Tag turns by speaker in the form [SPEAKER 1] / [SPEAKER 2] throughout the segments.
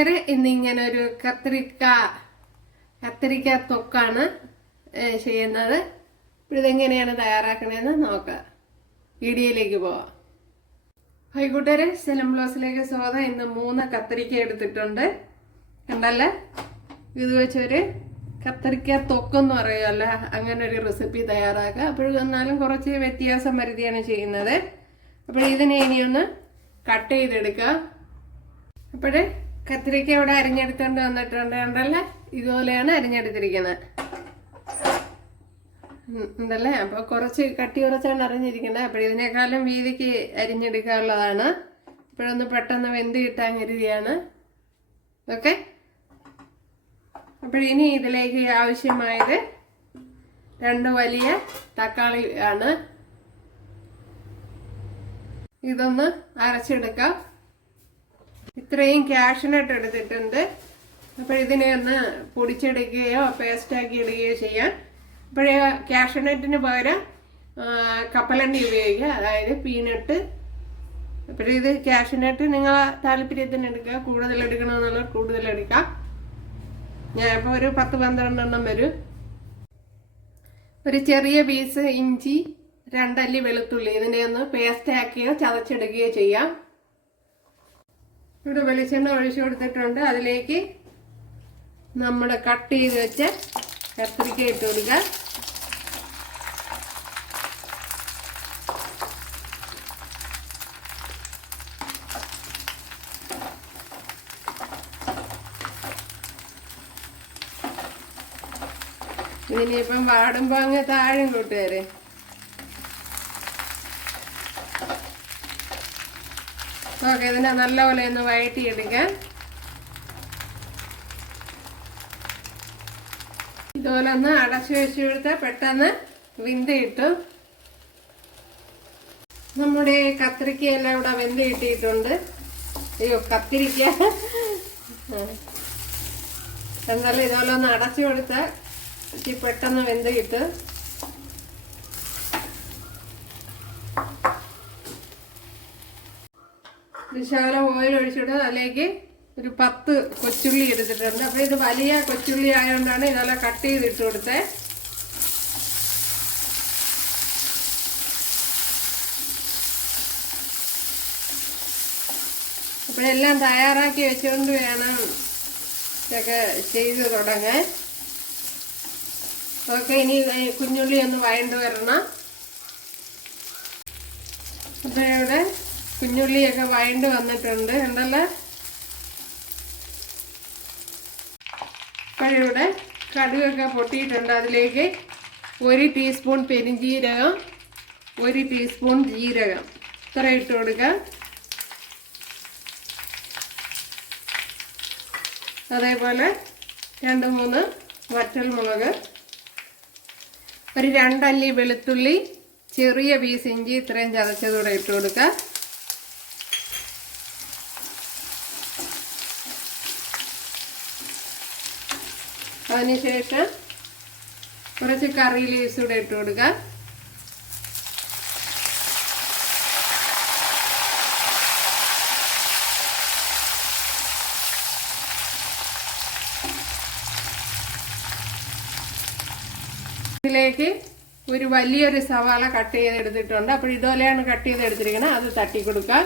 [SPEAKER 1] ഇന്നിങ്ങനെ ഒരു കത്തിരിക്ക കത്തിരിക്ക തൊക്കാണ് ചെയ്യുന്നത്. ഇതെങ്ങനെയാണ് തയ്യാറാക്കണതെന്ന് നോക്കാം. വീഡിയോയിലേക്ക് പോവാം. ഹൈക്കൂട്ടരെ സെലം ബ്ലൗസിലേക്ക് സ്വാഗതം. ഇന്ന് മൂന്ന് കത്തിരിക്ക എടുത്തിട്ടുണ്ട്. കണ്ടല്ലേ? ഇത് വെച്ചൊരു കത്തിരിക്ക തൊക്കെന്ന് പറയുമല്ലോ അങ്ങനെ ഒരു റെസിപ്പി തയ്യാറാക്കുക. അപ്പോഴും എന്നാലും കുറച്ച് വ്യത്യാസം വരുത്തിയാണ് ചെയ്യുന്നത്. അപ്പോൾ ഇതിനെ ഇനിയൊന്ന് കട്ട് ചെയ്തെടുക്കുക അപ്പോഴേ കത്തിരിക്ക ഇവിടെ അരിഞ്ഞെടുത്തോണ്ട് വന്നിട്ടുണ്ട് ഉണ്ടല്ലേ ഇതുപോലെയാണ് അരിഞ്ഞെടുത്തിരിക്കുന്നത് ഉണ്ടല്ലേ? അപ്പോൾ കുറച്ച് കട്ടി കുറച്ചാണ് അരിഞ്ഞിരിക്കുന്നത് അപ്പോൾ ഇതിനേക്കാളും വീതിക്ക് അരിഞ്ഞെടുക്കാനുള്ളതാണ്. ഇപ്പോഴൊന്ന് പെട്ടെന്ന് വെന്ത് കിട്ടാൻ കരുതിയാണ്. ഓക്കെ അപ്പോൾ ഇനി ഇതിലേക്ക് ആവശ്യമായത് രണ്ട് വലിയ തക്കാളി ആണ്. ഇതൊന്ന് അരച്ചെടുക്കാം. ഇത്രയും ക്യാഷിനായിട്ട് എടുത്തിട്ടുണ്ട്. അപ്പോൾ ഇതിനെ ഒന്ന് പൊടിച്ചെടുക്കുകയോ പേസ്റ്റാക്കി ഇടുകയോ ചെയ്യാം. അപ്പോഴേ ക്യാഷിനട്ടിന് പകരം കപ്പലണ്ടി ഉപയോഗിക്കുക. അതായത് പീനട്ട്. അപ്പോൾ ഇത് ക്യാഷിനട്ട് നിങ്ങൾ താല്പര്യത്തിന് എടുക്കുക. കൂടുതൽ എടുക്കണമെന്നുള്ളവർ കൂടുതൽ എടുക്കാം. ഞാൻ ഇപ്പോൾ ഒരു പത്ത് പന്ത്രണ്ടെണ്ണം വരും. ഒരു ചെറിയ പീസ് ഇഞ്ചി രണ്ടല്ലി വെളുത്തുള്ളി ഇതിനെ ഒന്ന് പേസ്റ്റ് ആക്കിയോ ചതച്ചെടുക്കുകയോ ചെയ്യാം. ഇവിടെ വെളിച്ചെണ്ണ ഒഴിച്ചു കൊടുത്തിട്ടുണ്ട്. അതിലേക്ക് നമ്മൾ കട്ട് ചെയ്ത് വെച്ച കത്തിരിക്ക ഇട്ട് കൊടുക്കുക ഇതിനിപ്പം വാടുമ്പോ അങ്ങ് താഴും കൂട്ടുകാരെ. ഓക്കെ ഇതിനെ നല്ലപോലെ ഒന്ന് വഴറ്റിയെടുക്കാം. ഇതുപോലെ ഒന്ന് അടച്ചു വെച്ച് കൊടുത്താൽ പെട്ടെന്ന് വിന്ത് കിട്ടും. നമ്മുടെ കത്തിരിക്കയെല്ലാം ഇവിടെ വെന്ത് കിട്ടിയിട്ടുണ്ട്. അയ്യോ കത്തിരിക്ക. എന്നാലും ഇതുപോലെ ഒന്ന് അടച്ചു കൊടുത്താൽ പെട്ടെന്ന് വെന്ത് കിട്ടും. വിശാലം ഓയിൽ ഒഴിച്ചിട്ട് അതിലേക്ക് ഒരു പത്ത് കൊച്ചുള്ളി എടുത്തിട്ടുണ്ട്. അപ്പോൾ ഇത് വലിയ കൊച്ചുള്ളി ആയതുകൊണ്ടാണ് ഇതെല്ലാം കട്ട് ചെയ്തിട്ട് കൊടുത്തേ. അപ്പോൾ എല്ലാം തയ്യാറാക്കി വെച്ചുകൊണ്ട് വേണം ഇതൊക്കെ ചെയ്ത് തുടങ്ങാൻ. ഓക്കെ ഇനി കുഞ്ഞുള്ളി ഒന്ന് വഴണ്ട് വരണം. അപ്പോൾ ഇവിടെ കുഞ്ഞുള്ളിയൊക്കെ വഴണ്ട് വന്നിട്ടുണ്ട്. ഉണ്ടല്ലോ? ഇപ്പോഴിവിടെ കടുകൊക്കെ പൊട്ടിയിട്ടുണ്ട് അതിലേക്ക് ഒരു ടീസ്പൂൺ പെരിഞ്ജീരകം ഒരു ടീസ്പൂൺ ജീരകം. ഇത്ര ഇട്ട് കൊടുക്കുക അതേപോലെ രണ്ട് മൂന്ന് വറ്റൽമുളക് ഒരു രണ്ടല്ലി വെളുത്തുള്ളി ചെറിയ പീസ് ഇഞ്ചി ഇത്രയും ചതച്ചതൂടെ ഇട്ട് കൊടുക്കുക അതിനുശേഷം കുറച്ച് കറി ലീവ്സ് കൂടെ ഇട്ട് കൊടുക്കുക ഇതിലേക്ക് ഒരു വലിയൊരു സവാള കട്ട് ചെയ്തെടുത്തിട്ടുണ്ട്. അപ്പോൾ ഇതുപോലെയാണ് കട്ട് ചെയ്തെടുത്തിരിക്കുന്നത്. അത് തട്ടി കൊടുക്കാം.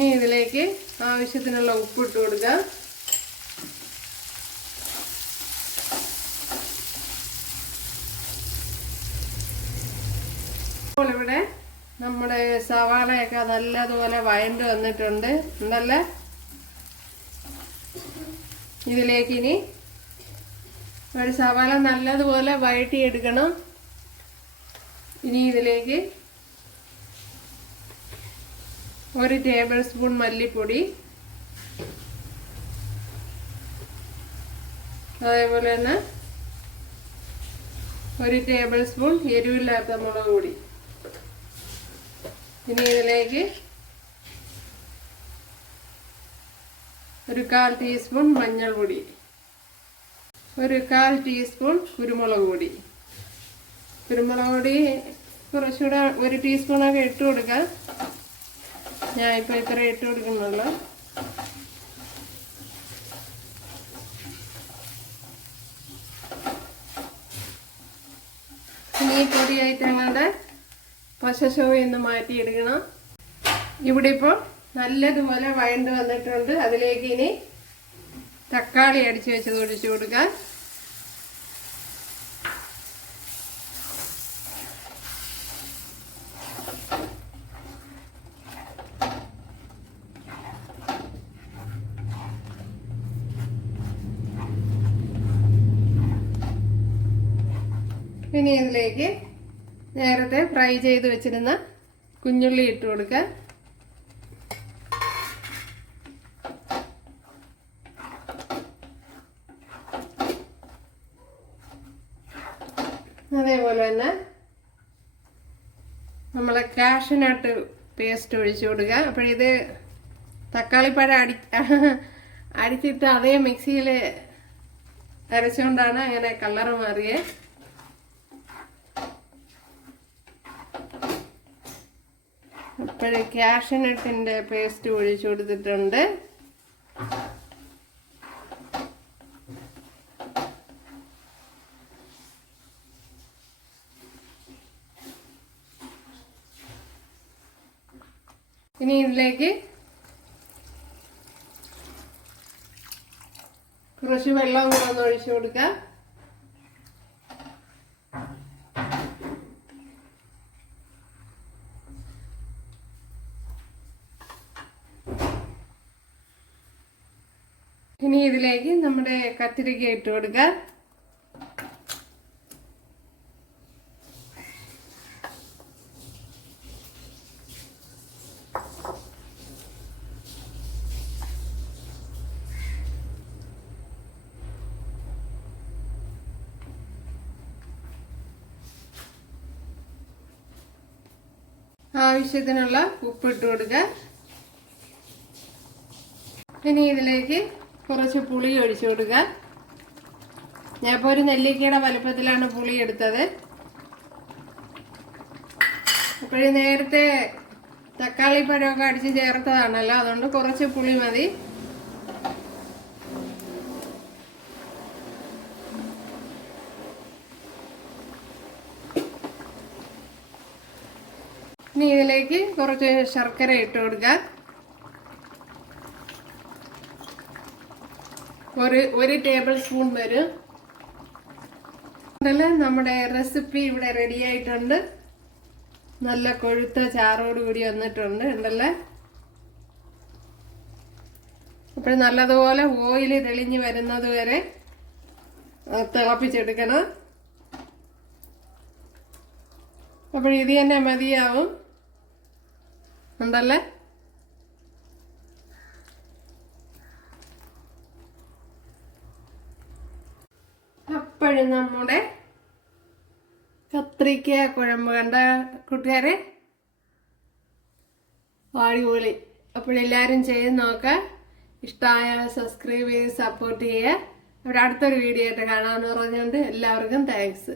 [SPEAKER 1] ഇനി ഇതിലേക്ക് ആവശ്യത്തിനുള്ള ഉപ്പിട്ട് കൊടുക്കുക അപ്പോൾ ഇവിടെ നമ്മുടെ സവാളയൊക്കെ നല്ലതുപോലെ വഴണ്ട് വന്നിട്ടുണ്ട്. നല്ല ഇതിലേക്ക് ഇനി ഒരു സവാള നല്ലതുപോലെ വഴറ്റിയെടുക്കണം. ഇനി ഇതിലേക്ക് ഒരു ടേബിൾ സ്പൂൺ മല്ലിപ്പൊടി. അതേപോലെ തന്നെ ഒരു ടേബിൾ സ്പൂൺ എരിവില്ലാത്ത മുളക് പൊടി. ഇനി ഇതിലേക്ക് ഒരു കാൽ ടീസ്പൂൺ മഞ്ഞൾപ്പൊടി. ഒരു കാൽ ടീസ്പൂൺ കുരുമുളക് പൊടി. കുരുമുളക് പൊടി കുറച്ചുകൂടെ ഒരു ടീസ്പൂണൊക്കെ ഇട്ട് കൊടുക്കാം. ഞാൻ ഇപ്പോൾ ഇത്ര ഇട്ട് കൊടുക്കുന്നുള്ളൂ. ഇനി ഈ പൊടിയായിട്ട് ഞങ്ങളുടെ പശശോയിൽ മാറ്റി മാറ്റിയെടുക്കണം. ഇവിടെ ഇപ്പോൾ നല്ലതുപോലെ വഴണ്ട് വന്നിട്ടുണ്ട്. അതിലേക്ക് ഇനി തക്കാളി അടിച്ചു വെച്ചത് ഒഴിച്ചു കൊടുക്കാൻ. ഇനി ഇതിലേക്ക് നേരത്തെ ഫ്രൈ ചെയ്ത് വെച്ചിരുന്ന കുഞ്ഞുള്ളി ഇട്ട് കൊടുക്കുക അതേപോലെ തന്നെ നമ്മളെ കാഷ്യനട്ട് പേസ്റ്റ് ഒഴിച്ചു കൊടുക്കുക അപ്പോഴിത് തക്കാളിപ്പഴം അടി അടിച്ചിട്ട് അതേ മിക്സിയിൽ അരച്ചുകൊണ്ടാണ് അങ്ങനെ കളറ് മാറിയത് അപ്പോഴേ ക്യാഷനട്ടിന്റെ പേസ്റ്റ് ഒഴിച്ചു കൊടുത്തിട്ടുണ്ട്. ഇനി ഇതിലേക്ക് കുറച്ച് വെള്ളം കൂടെ ഒന്ന് ഒഴിച്ചു കൊടുക്കാം. ഇനി ഇതിലേക്ക് നമ്മുടെ കത്തിരിക്ക ഇട്ട് കൊടുക്കുക ആവശ്യത്തിനുള്ള ഉപ്പിട്ട് കൊടുക്കുക ഇനി ഇതിലേക്ക് കുറച്ച് പുളി ഒഴിച്ചു കൊടുക്കുക ഞാൻ ഇപ്പോൾ ഒരു നെല്ലിക്കയുടെ വലുപ്പത്തിലാണ് പുളി എടുത്തത്. അപ്പോഴേ നേരത്തെ തക്കാളി പഴമൊക്കെ അടിച്ച് ചേർത്തതാണല്ലോ അതുകൊണ്ട് കുറച്ച് പുളി മതി. ഇനി ഇതിലേക്ക് കുറച്ച് ശർക്കര ഇട്ട് കൊടുക്കുക ഒരു ഒരു ടേബിൾ സ്പൂൺ വരും നമ്മുടെ റെസിപ്പി ഇവിടെ റെഡി ആയിട്ടുണ്ട്. നല്ല കൊഴുത്ത ചാറോട് കൂടി വന്നിട്ടുണ്ട് ഉണ്ടല്ലേ അപ്പോൾ നല്ലതുപോലെ ഓയിൽ തെളിഞ്ഞ് വരുന്നത് വരെ തിളപ്പിച്ചെടുക്കണം. അപ്പോൾ ഇത് തന്നെ മതിയാവും. ഉണ്ടല്ലേ? അപ്പോഴും നമ്മുടെ കത്രിക്ക കുഴമ്പ്. കണ്ട കൂട്ടുകാരെ? അടിപൊളി. അപ്പോഴെല്ലാവരും ചെയ്ത് നോക്കുക ഇഷ്ടമായ സബ്സ്ക്രൈബ് ചെയ്ത് സപ്പോർട്ട് ചെയ്യുക. അവിടെ അടുത്തൊരു വീഡിയോ ആയിട്ട് കാണാമെന്ന് പറഞ്ഞുകൊണ്ട് എല്ലാവർക്കും താങ്ക്സ്